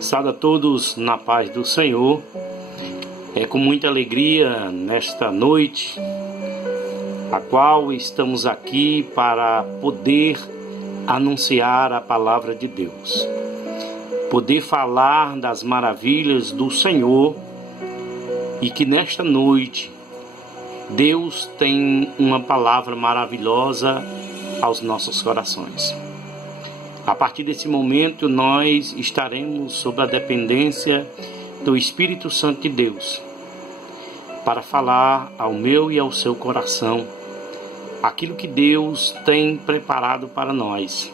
Saudo a todos na paz do Senhor. É com muita alegria nesta noite, a qual estamos aqui para poder anunciar a palavra de Deus, poder falar das maravilhas do Senhor, e que nesta noite Deus tem uma palavra maravilhosa aos nossos corações. A partir desse momento nós estaremos sob a dependência do Espírito Santo de Deus para falar ao meu e ao seu coração aquilo que Deus tem preparado para nós.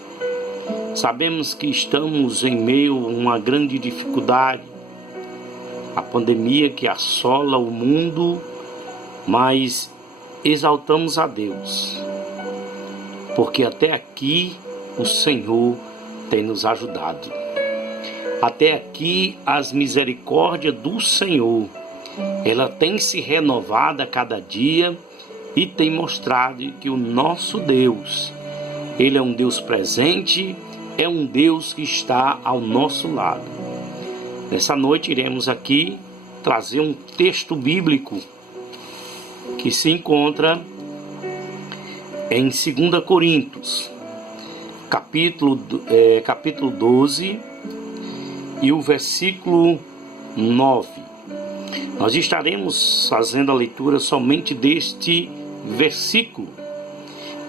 Sabemos que estamos em meio a uma grande dificuldade, a pandemia que assola o mundo, mas exaltamos a Deus, porque até aqui o Senhor tem nos ajudado. Até aqui as misericórdias do Senhor, ela tem se renovado a cada dia e tem mostrado que o nosso Deus, Ele é um Deus presente, é um Deus que está ao nosso lado. Nessa noite iremos aqui trazer um texto bíblico que se encontra em 2 Coríntios, capítulo 12 e o versículo 9. Nós estaremos fazendo a leitura somente deste versículo,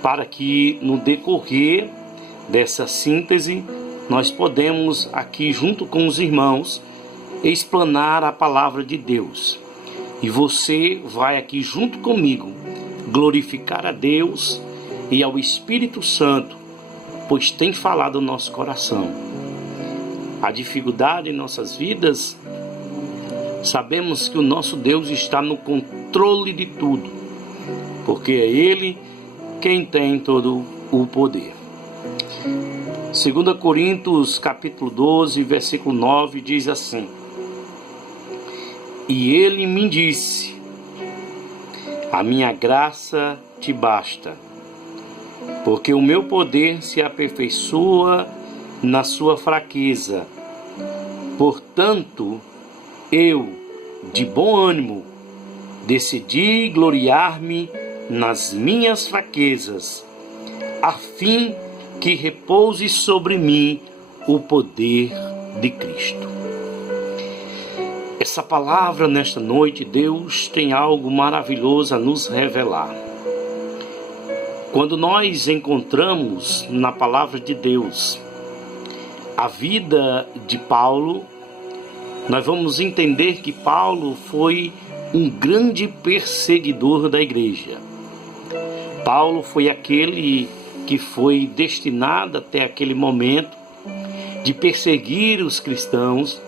para que no decorrer dessa síntese nós podemos aqui junto com os irmãos explanar a palavra de Deus. E você vai aqui junto comigo glorificar a Deus e ao Espírito Santo, pois tem falado no nosso coração. A dificuldade em nossas vidas, sabemos que o nosso Deus está no controle de tudo, porque é Ele quem tem todo o poder. 2 Coríntios capítulo 12, versículo 9 diz assim: E Ele me disse: A minha graça te basta, porque o meu poder se aperfeiçoa na sua fraqueza. Portanto, eu, de bom ânimo, decidi gloriar-me nas minhas fraquezas, a fim que repouse sobre mim o poder de Cristo. Essa palavra nesta noite, Deus tem algo maravilhoso a nos revelar. Quando nós encontramos na palavra de Deus a vida de Paulo, nós vamos entender que Paulo foi um grande perseguidor da igreja. Paulo foi aquele que foi destinado até aquele momento de perseguir os cristãos,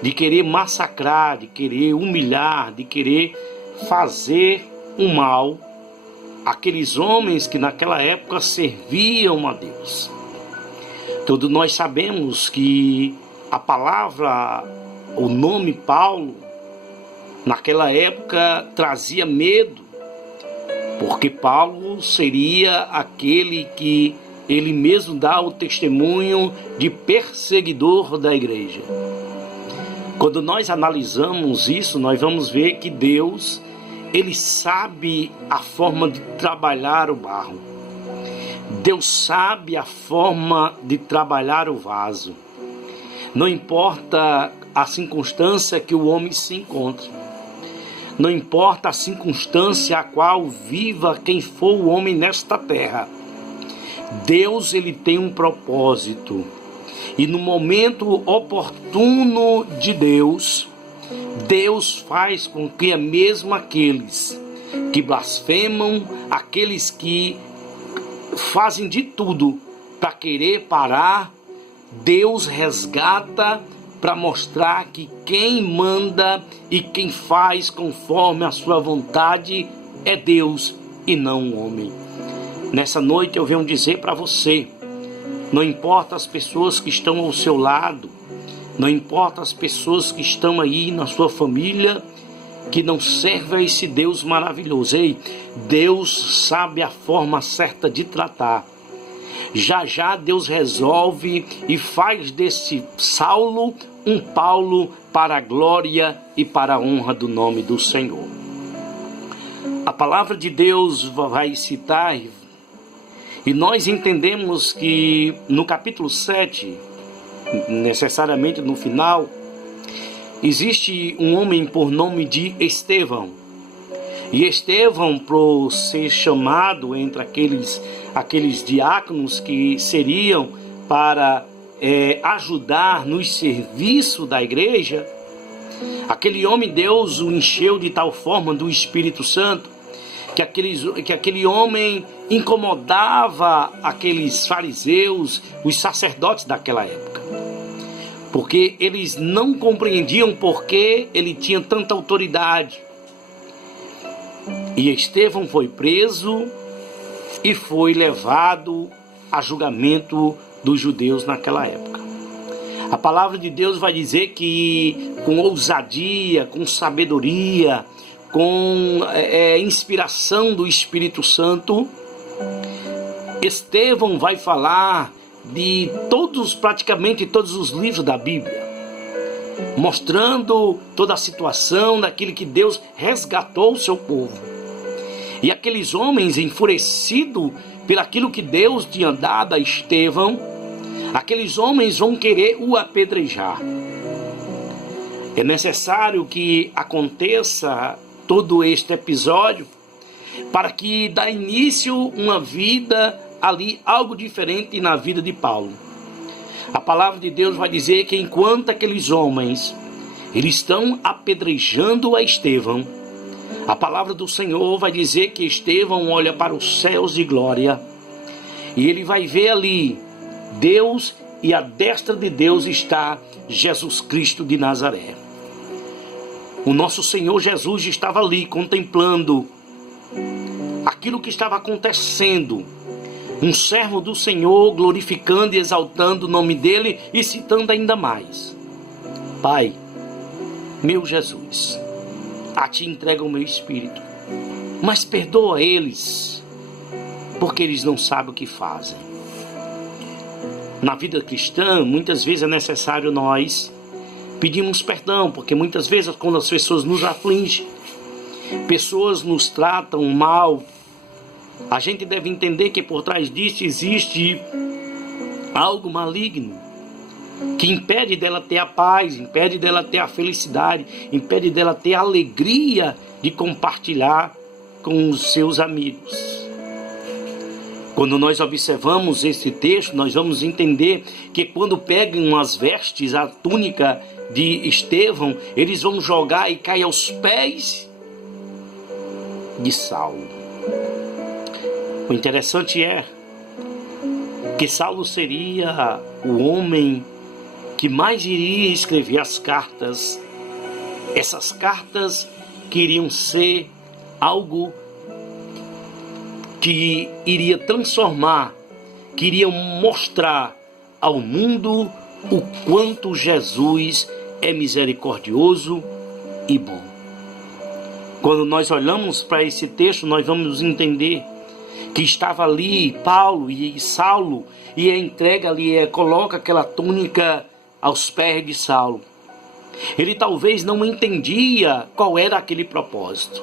de querer massacrar, de querer humilhar, de querer fazer o mal àqueles homens que naquela época serviam a Deus. Todos nós sabemos que a palavra, o nome Paulo, naquela época trazia medo, porque Paulo seria aquele que ele mesmo dá o testemunho de perseguidor da igreja. Quando nós analisamos isso, nós vamos ver que Deus, Ele sabe a forma de trabalhar o barro. Deus sabe a forma de trabalhar o vaso. Não importa a circunstância que o homem se encontre. Não importa a circunstância a qual viva quem for o homem nesta terra. Deus, Ele tem um propósito. E no momento oportuno de Deus, Deus faz com que mesmo aqueles que blasfemam, aqueles que fazem de tudo para querer parar, Deus resgata para mostrar que quem manda e quem faz conforme a sua vontade é Deus e não o homem. Nessa noite eu venho dizer para você, não importa as pessoas que estão ao seu lado, não importa as pessoas que estão aí na sua família, que não servem a esse Deus maravilhoso. Ei, Deus sabe a forma certa de tratar. Já já Deus resolve e faz desse Saulo um Paulo para a glória e para a honra do nome do Senhor. A palavra de Deus vai citar, e nós entendemos que no capítulo 7, necessariamente no final, existe um homem por nome de Estevão. E Estevão, por ser chamado entre aqueles diáconos que seriam para ajudar nos serviços da igreja, aquele homem, Deus o encheu de tal forma do Espírito Santo, que aquele homem incomodava aqueles fariseus, os sacerdotes daquela época, porque eles não compreendiam por que ele tinha tanta autoridade. E Estevão foi preso e foi levado a julgamento dos judeus naquela época. A palavra de Deus vai dizer que com ousadia, com sabedoria, com inspiração do Espírito Santo, Estevão vai falar de praticamente todos os livros da Bíblia, mostrando toda a situação daquilo que Deus resgatou o seu povo. E aqueles homens, enfurecidos pelaquilo que Deus tinha dado a Estevão, aqueles homens vão querer o apedrejar. É necessário que aconteça todo este episódio para que dê início uma vida ali, algo diferente na vida de Paulo. A palavra de Deus vai dizer que enquanto aqueles homens eles estão apedrejando a Estevão, a palavra do Senhor vai dizer que Estevão olha para os céus de glória e ele vai ver ali Deus, e à destra de Deus está Jesus Cristo de Nazaré. O nosso Senhor Jesus estava ali contemplando aquilo que estava acontecendo. Um servo do Senhor glorificando e exaltando o nome dele e citando ainda mais: Pai, meu Jesus, a ti entrego o meu espírito, mas perdoa eles, porque eles não sabem o que fazem. Na vida cristã, muitas vezes é necessário nós pedirmos perdão, porque muitas vezes quando as pessoas nos afligem, pessoas nos tratam mal, a gente deve entender que por trás disso existe algo maligno, que impede dela ter a paz, impede dela ter a felicidade, impede dela ter a alegria de compartilhar com os seus amigos. Quando nós observamos esse texto, nós vamos entender que quando pegam as vestes, a túnica de Estevão, eles vão jogar e cair aos pés de Saulo. O interessante é que Saulo seria o homem que mais iria escrever as cartas. Essas cartas que iriam ser algo que iria transformar, que iria mostrar ao mundo o quanto Jesus é misericordioso e bom. Quando nós olhamos para esse texto, nós vamos entender que estava ali Paulo e Saulo, e entrega ali, coloca aquela túnica aos pés de Saulo. Ele talvez não entendia qual era aquele propósito.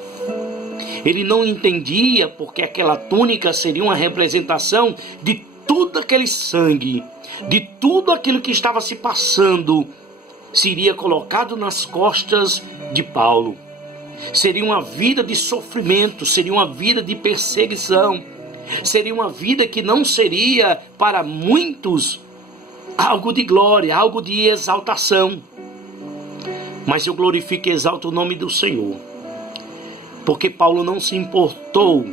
Ele não entendia porque aquela túnica seria uma representação de todo aquele sangue, de tudo aquilo que estava se passando, seria colocado nas costas de Paulo. Seria uma vida de sofrimento, seria uma vida de perseguição, seria uma vida que não seria para muitos algo de glória, algo de exaltação. Mas eu glorifico e exalto o nome do Senhor, porque Paulo não se importou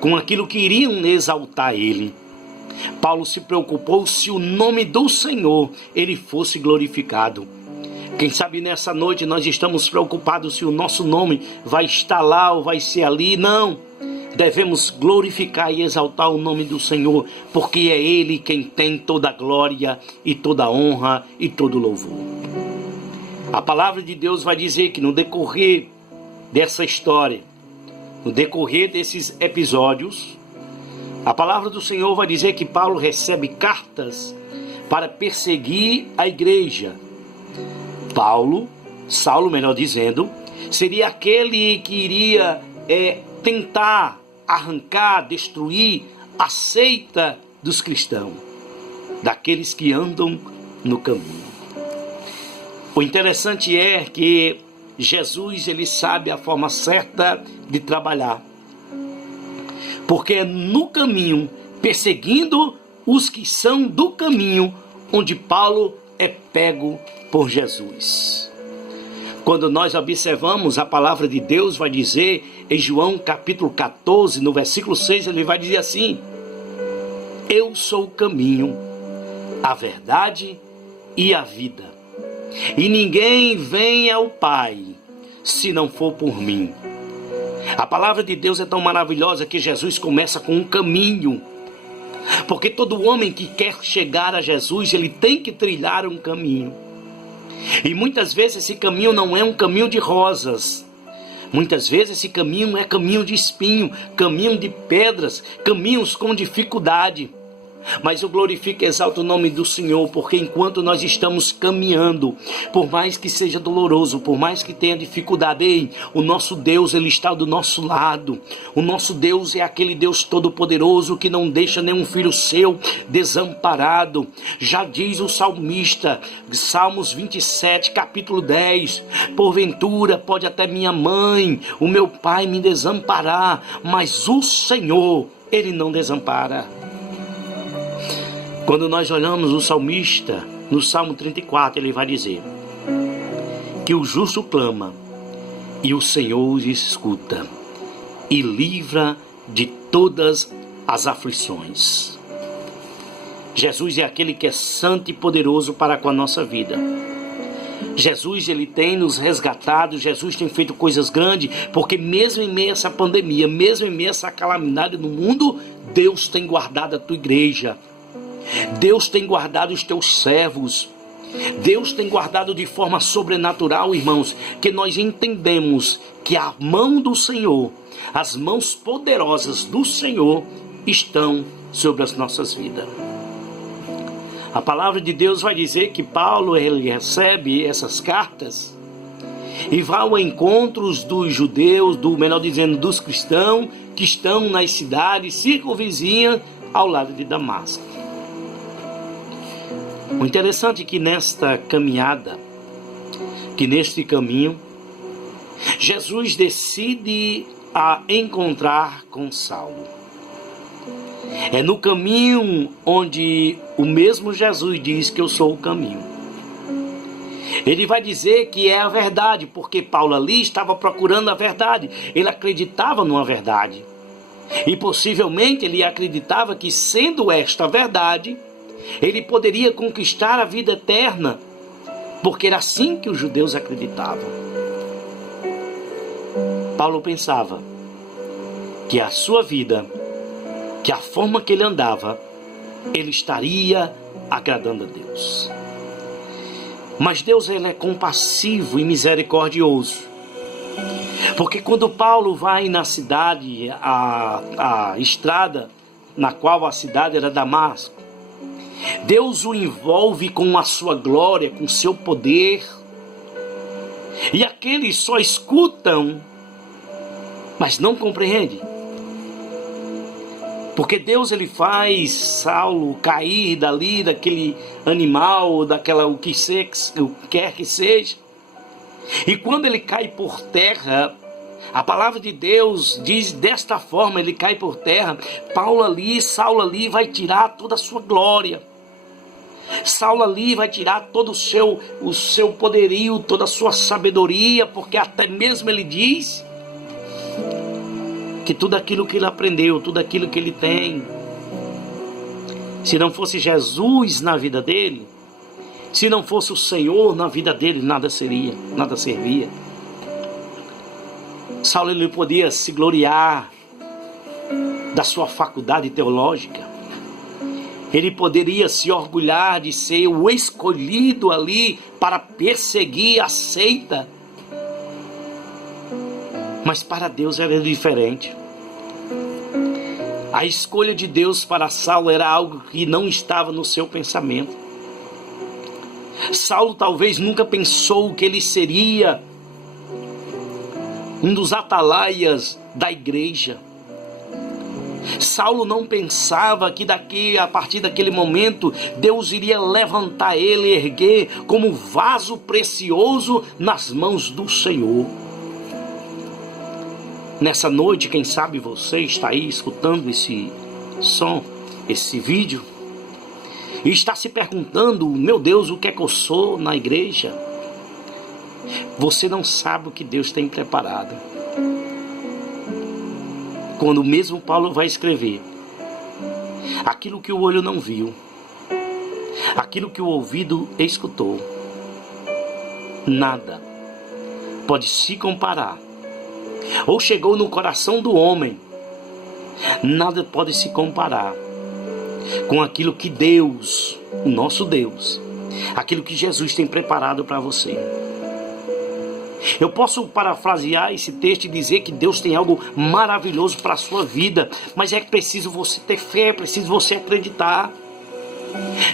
com aquilo que iriam exaltar ele. Paulo se preocupou se o nome do Senhor ele fosse glorificado. Quem sabe nessa noite nós estamos preocupados se o nosso nome vai estar lá ou vai ser ali. Não, devemos glorificar e exaltar o nome do Senhor, porque é Ele quem tem toda a glória e toda a honra e todo o louvor. A palavra de Deus vai dizer que no decorrer dessa história, no decorrer desses episódios, A palavra do Senhor vai dizer que Paulo recebe cartas para perseguir a igreja. Saulo, melhor dizendo, seria aquele que iria tentar arrancar, destruir a seita dos cristãos, daqueles que andam no caminho. O interessante é que Jesus, ele sabe a forma certa de trabalhar, porque é no caminho, perseguindo os que são do caminho, onde Paulo é pego por Jesus. Quando nós observamos a palavra de Deus, vai dizer em João capítulo 14, no versículo 6, ele vai dizer assim: eu sou o caminho, a verdade e a vida, e ninguém vem ao Pai se não for por mim. A palavra de Deus é tão maravilhosa que Jesus começa com um caminho, porque todo homem que quer chegar a Jesus, ele tem que trilhar um caminho. E muitas vezes esse caminho não é um caminho de rosas. Muitas vezes esse caminho é caminho de espinho, caminho de pedras, caminhos com dificuldade. Mas eu glorifico e exalto o nome do Senhor, porque enquanto nós estamos caminhando, por mais que seja doloroso, por mais que tenha dificuldade, o nosso Deus, ele está do nosso lado. O nosso Deus é aquele Deus todo-poderoso que não deixa nenhum filho seu desamparado. Já diz o salmista, Salmos 27, capítulo 10, porventura pode até minha mãe, o meu pai me desamparar, mas o Senhor, ele não desampara. Quando nós olhamos o salmista, no Salmo 34, ele vai dizer que o justo clama e o Senhor escuta e livra de todas as aflições. Jesus é aquele que é santo e poderoso para com a nossa vida. Jesus, ele tem nos resgatado, Jesus tem feito coisas grandes, porque mesmo em meio a essa pandemia, mesmo em meio a essa calamidade no mundo, Deus tem guardado a tua igreja. Deus tem guardado os teus servos. Deus tem guardado de forma sobrenatural, irmãos, que nós entendemos que a mão do Senhor, as mãos poderosas do Senhor estão sobre as nossas vidas. A palavra de Deus vai dizer que Paulo, ele recebe essas cartas e vai ao encontro dos judeus, melhor dizendo, dos cristãos que estão nas cidades circunvizinhas ao lado de Damasco. O interessante é que nesta caminhada, que neste caminho, Jesus decide a encontrar com Saulo. É no caminho onde o mesmo Jesus diz que eu sou o caminho. Ele vai dizer que é a verdade, porque Paulo ali estava procurando a verdade. Ele acreditava numa verdade. E possivelmente ele acreditava que, sendo esta a verdade, ele poderia conquistar a vida eterna, porque era assim que os judeus acreditavam. Paulo pensava que a sua vida, que a forma que ele andava, ele estaria agradando a Deus. Mas Deus, ele é compassivo e misericordioso, porque quando Paulo vai na cidade, a estrada na qual a cidade era Damasco, Deus o envolve com a sua glória, com o seu poder. E aqueles só escutam, mas não compreendem. Porque Deus, ele faz Saulo cair dali, daquele animal, o que quer que seja. E quando ele cai por terra, a palavra de Deus diz desta forma, ele cai por terra. Saulo ali vai tirar toda a sua glória. Saulo ali vai tirar todo o seu poderio, toda a sua sabedoria, porque até mesmo ele diz que tudo aquilo que ele aprendeu, tudo aquilo que ele tem, se não fosse Jesus na vida dele, se não fosse o Senhor na vida dele, nada servia. Saulo, ele podia se gloriar da sua faculdade teológica. Ele poderia se orgulhar de ser o escolhido ali para perseguir a seita. Mas para Deus era diferente. A escolha de Deus para Saulo era algo que não estava no seu pensamento. Saulo talvez nunca pensou que ele seria um dos atalaias da igreja. Saulo não pensava que a partir daquele momento, Deus iria levantar ele e erguer como vaso precioso nas mãos do Senhor. Nessa noite, quem sabe você está aí escutando esse som, esse vídeo, e está se perguntando: meu Deus, o que é que eu sou na igreja? Você não sabe o que Deus tem preparado. Quando mesmo Paulo vai escrever, aquilo que o olho não viu, aquilo que o ouvido escutou, nada pode se comparar, ou chegou no coração do homem, nada pode se comparar com aquilo que Deus, o nosso Deus, aquilo que Jesus tem preparado para você. Eu posso parafrasear esse texto e dizer que Deus tem algo maravilhoso para a sua vida, mas é preciso você ter fé, é preciso você acreditar.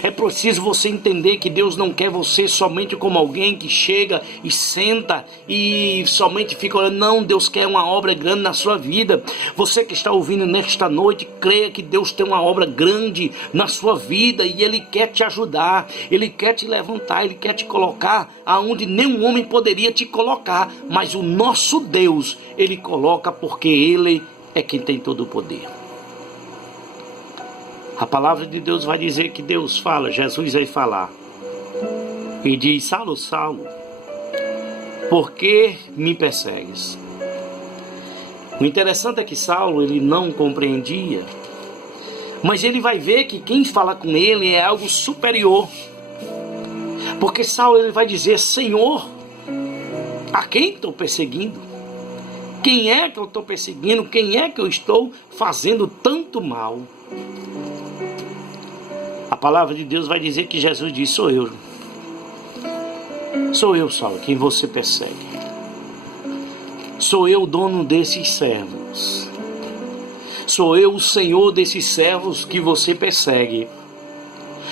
É preciso você entender que Deus não quer você somente como alguém que chega e senta e somente fica olhando. Não, Deus quer uma obra grande na sua vida. Você que está ouvindo nesta noite, creia que Deus tem uma obra grande na sua vida e Ele quer te ajudar, Ele quer te levantar, Ele quer te colocar aonde nenhum homem poderia te colocar, mas o nosso Deus, Ele coloca porque Ele é quem tem todo o poder. A palavra de Deus vai dizer que Deus fala, Jesus vai falar. E diz: Saulo, Saulo, por que me persegues? O interessante é que Saulo, ele não compreendia. Mas ele vai ver que quem fala com ele é algo superior. Porque Saulo, ele vai dizer: Senhor, a quem estou perseguindo? Quem é que eu estou perseguindo? Quem é que eu estou fazendo tanto mal? A palavra de Deus vai dizer que Jesus disse: sou eu. Sou eu, Saulo, quem você persegue. Sou eu o dono desses servos. Sou eu o Senhor desses servos que você persegue.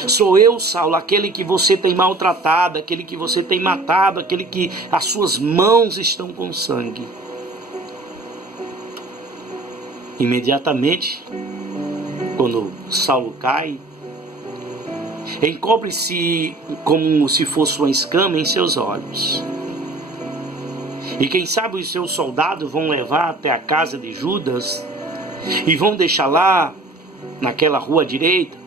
Sou eu, Saulo, aquele que você tem maltratado, aquele que você tem matado, aquele que as suas mãos estão com sangue. Imediatamente, quando Saulo cai, encobre-se como se fosse uma escama em seus olhos. E quem sabe os seus soldados vão levar até a casa de Judas e vão deixar lá naquela rua direita.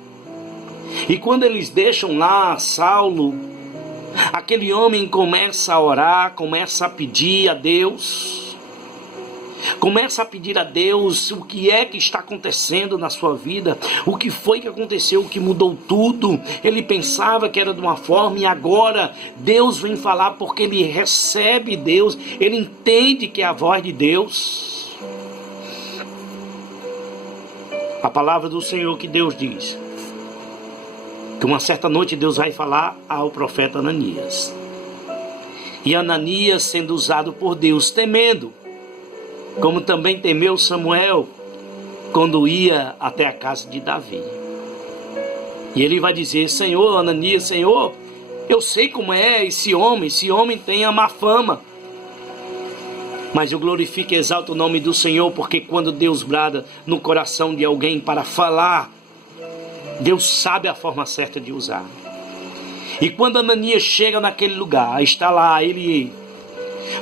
E quando eles deixam lá Saulo, aquele homem começa a orar, começa a pedir a Deus. Começa a pedir a Deus o que é que está acontecendo na sua vida, o que foi que aconteceu, o que mudou tudo. Ele pensava que era de uma forma e agora Deus vem falar porque ele recebe Deus, ele entende que é a voz de Deus. A palavra do Senhor que Deus diz, que uma certa noite Deus vai falar ao profeta Ananias. E Ananias, sendo usado por Deus, temendo, como também temeu Samuel quando ia até a casa de Davi. E ele vai dizer: Senhor, Ananias, Senhor, eu sei como é esse homem tem a má fama. Mas eu glorifico e exalto o nome do Senhor, porque quando Deus brada no coração de alguém para falar, Deus sabe a forma certa de usar. E quando Ananias chega naquele lugar, está lá ele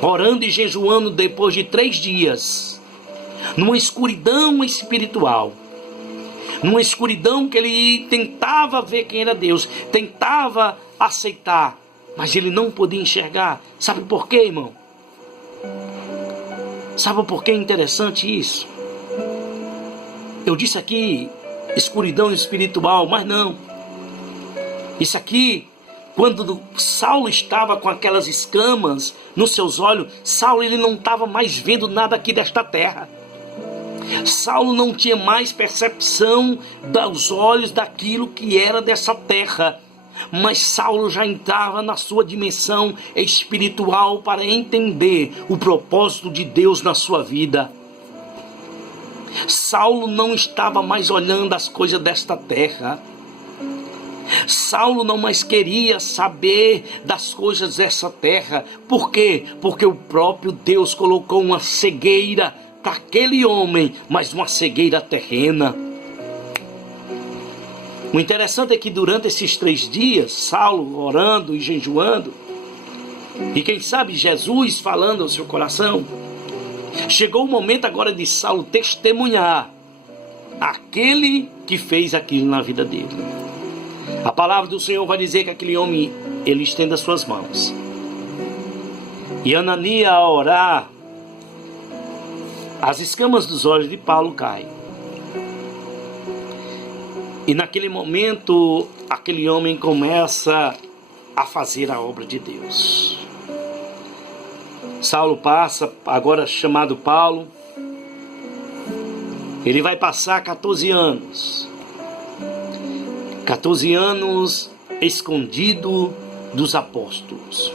orando e jejuando depois de 3 dias, numa escuridão espiritual, numa escuridão que ele tentava ver quem era Deus, tentava aceitar, mas ele não podia enxergar. Sabe por quê, irmão? Sabe por que é interessante isso? Eu disse aqui escuridão espiritual, mas não. Isso aqui, quando Saulo estava com aquelas escamas nos seus olhos, Saulo ele não estava mais vendo nada aqui desta terra. Saulo não tinha mais percepção dos olhos daquilo que era dessa terra. Mas Saulo já entrava na sua dimensão espiritual para entender o propósito de Deus na sua vida. Saulo não estava mais olhando as coisas desta terra. Saulo não mais queria saber das coisas dessa terra. Por quê? Porque o próprio Deus colocou uma cegueira para aquele homem, mas uma cegueira terrena. O interessante é que durante esses 3 dias, Saulo orando e jejuando, e quem sabe Jesus falando ao seu coração, chegou o momento agora de Saulo testemunhar aquele que fez aquilo na vida dele. A palavra do Senhor vai dizer que aquele homem, ele estende as suas mãos. E Ananias, a orar, as escamas dos olhos de Paulo caem. E naquele momento, aquele homem começa a fazer a obra de Deus. Saulo passa, agora chamado Paulo. Ele vai passar 14 anos. 14 anos escondido dos apóstolos.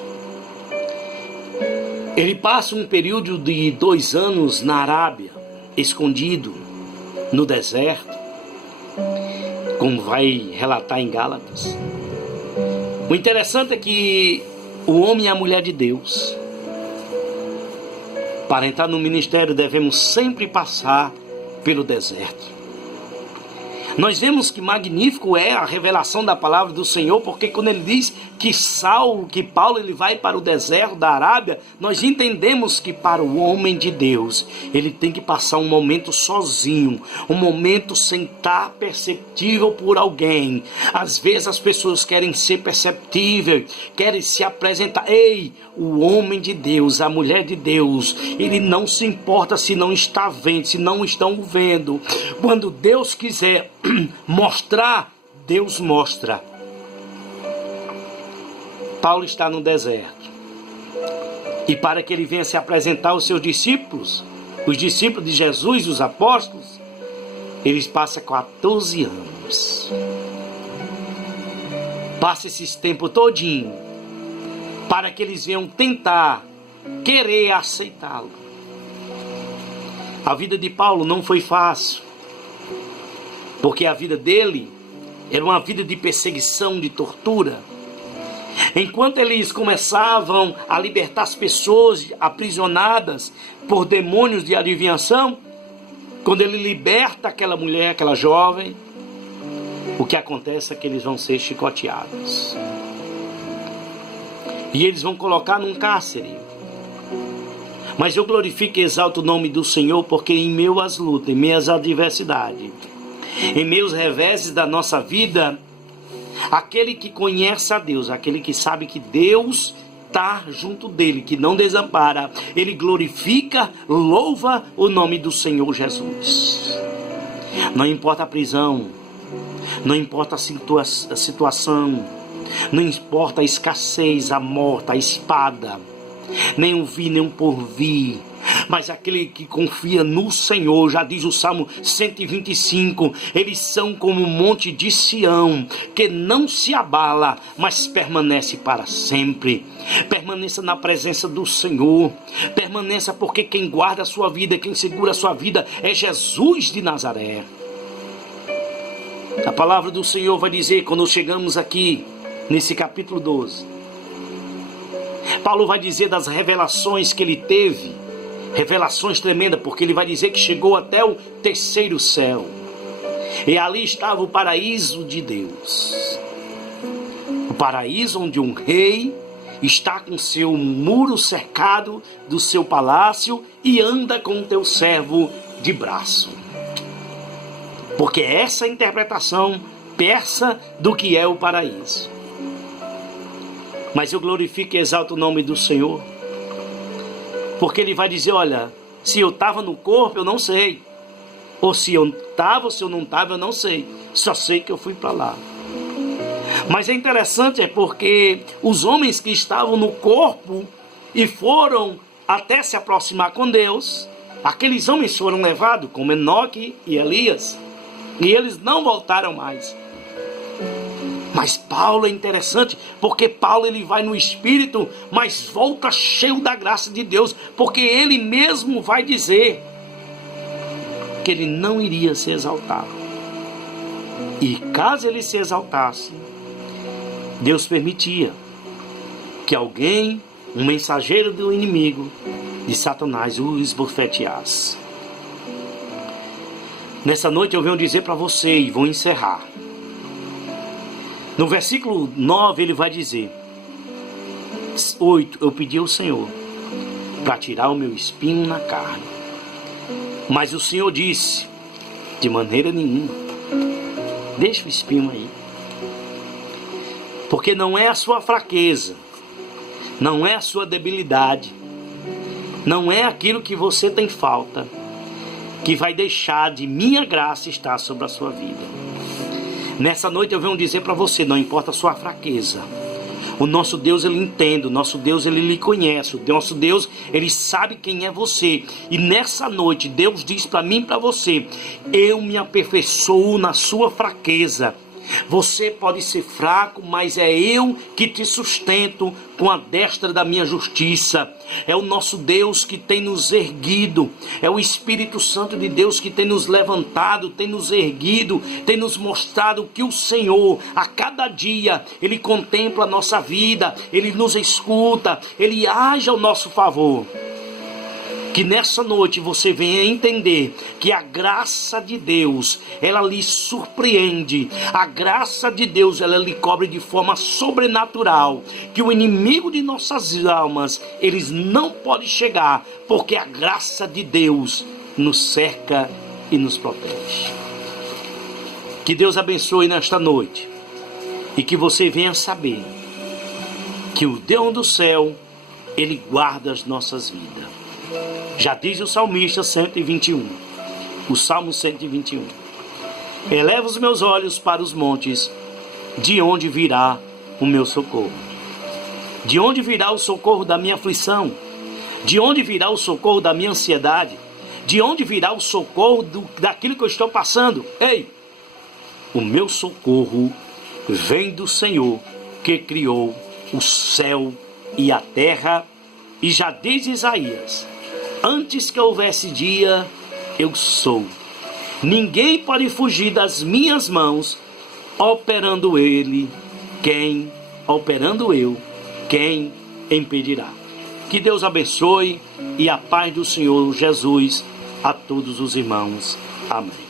Ele passa um período de 2 anos na Arábia, escondido no deserto, como vai relatar em Gálatas. O interessante é que o homem e a mulher de Deus, para entrar no ministério, devemos sempre passar pelo deserto. Nós vemos que magnífico é a revelação da palavra do Senhor, porque quando ele diz que Paulo ele vai para o deserto da Arábia, nós entendemos que para o homem de Deus, ele tem que passar um momento sozinho, um momento sem estar perceptível por alguém. Às vezes as pessoas querem ser perceptíveis, querem se apresentar. Ei, o homem de Deus, a mulher de Deus, ele não se importa se não está vendo, se não estão vendo. Quando Deus quiser mostrar, Deus mostra. Paulo está no deserto. E para que ele venha se apresentar aos seus discípulos, os discípulos de Jesus, os apóstolos, eles passam 14 anos. Passa esses tempos todinho para que eles venham tentar, querer aceitá-lo. A vida de Paulo não foi fácil, porque a vida dele era uma vida de perseguição, de tortura. Enquanto eles começavam a libertar as pessoas aprisionadas por demônios de adivinhação, quando ele liberta aquela mulher, aquela jovem, o que acontece é que eles vão ser chicoteados. E eles vão colocar num cárcere. Mas eu glorifico e exalto o nome do Senhor, porque em meio às lutas, em meio às adversidades, em meio aos reveses da nossa vida, aquele que conhece a Deus, aquele que sabe que Deus está junto dele, que não desampara, ele glorifica, louva o nome do Senhor Jesus. Não importa a prisão, não importa a situação, não importa a escassez, a morte, a espada, nem o vir, nem o porvir, mas aquele que confia no Senhor, já diz o Salmo 125, eles são como um monte de Sião, que não se abala, mas permanece para sempre. Permaneça na presença do Senhor, permaneça, porque quem guarda a sua vida, quem segura a sua vida é Jesus de Nazaré. A palavra do Senhor vai dizer, quando chegamos aqui, nesse capítulo 12, Paulo vai dizer das revelações que ele teve, revelações tremendas, porque ele vai dizer que chegou até o 3º céu, e ali estava o paraíso de Deus, o paraíso onde um rei está com seu muro cercado do seu palácio e anda com o teu servo de braço, porque essa é a interpretação persa do que é o paraíso. Mas eu glorifico e exalto o nome do Senhor, porque ele vai dizer, olha, se eu estava no corpo, eu não sei. Ou se eu estava, ou se eu não estava, eu não sei. Só sei que eu fui para lá. Mas é interessante, porque os homens que estavam no corpo e foram até se aproximar com Deus, aqueles homens foram levados, como Enoque e Elias, e eles não voltaram mais. Mas Paulo é interessante, porque Paulo ele vai no Espírito, mas volta cheio da graça de Deus, porque ele mesmo vai dizer que ele não iria se exaltar. E caso ele se exaltasse, Deus permitia que alguém, um mensageiro do inimigo, de Satanás, o esbofeteasse. Nessa noite eu venho dizer para você e vou encerrar. No versículo 9 ele vai dizer: 8, eu pedi ao Senhor para tirar o meu espinho na carne, mas o Senhor disse: de maneira nenhuma, deixa o espinho aí, porque não é a sua fraqueza, não é a sua debilidade, não é aquilo que você tem falta que vai deixar de minha graça estar sobre a sua vida. Nessa noite eu venho dizer para você, não importa a sua fraqueza, o nosso Deus ele entende, o nosso Deus ele lhe conhece, o nosso Deus ele sabe quem é você. E nessa noite Deus diz para mim e para você: eu me aperfeiçoo na sua fraqueza. Você pode ser fraco, mas é eu que te sustento com a destra da minha justiça. É o nosso Deus que tem nos erguido, é o Espírito Santo de Deus que tem nos levantado, tem nos erguido, tem nos mostrado que o Senhor, a cada dia, Ele contempla a nossa vida, Ele nos escuta, Ele age ao nosso favor. Que nessa noite você venha entender que a graça de Deus, ela lhe surpreende. A graça de Deus, ela lhe cobre de forma sobrenatural. Que o inimigo de nossas almas, eles não podem chegar, porque a graça de Deus nos cerca e nos protege. Que Deus abençoe nesta noite. E que você venha saber que o Deus do céu, Ele guarda as nossas vidas. Já diz o salmista 121, o Salmo 121. Eleva os meus olhos para os montes, de onde virá o meu socorro? De onde virá o socorro da minha aflição? De onde virá o socorro da minha ansiedade? De onde virá o socorro daquilo que eu estou passando? Ei, o meu socorro vem do Senhor, que criou o céu e a terra. E já diz Isaías: antes que houvesse dia, eu sou. Ninguém pode fugir das minhas mãos. Operando eu, quem impedirá? Que Deus abençoe e a paz do Senhor Jesus a todos os irmãos. Amém.